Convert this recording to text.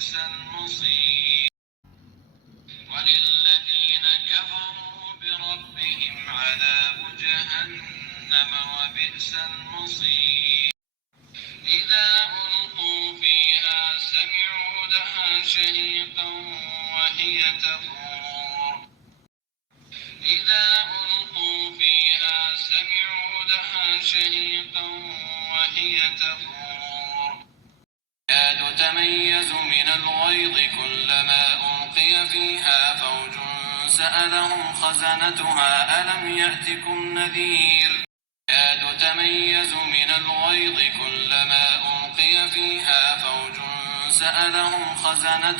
وبئس المصير وللذين كفروا بربهم عذاب جهنم وبئس المصير إذا ألقوا فيها سمعوا لها شهيقا وهي تفور إذا ألقوا فيها سمعوا لها شهيقا وهي تفور تكاد تميز من الغيظ كلما ألقي فيها فوج سألهم خزنتها ألم يأتكم نذير تكاد تميز من الغيظ كلما ألقي فيها فوج سألهم خزنتها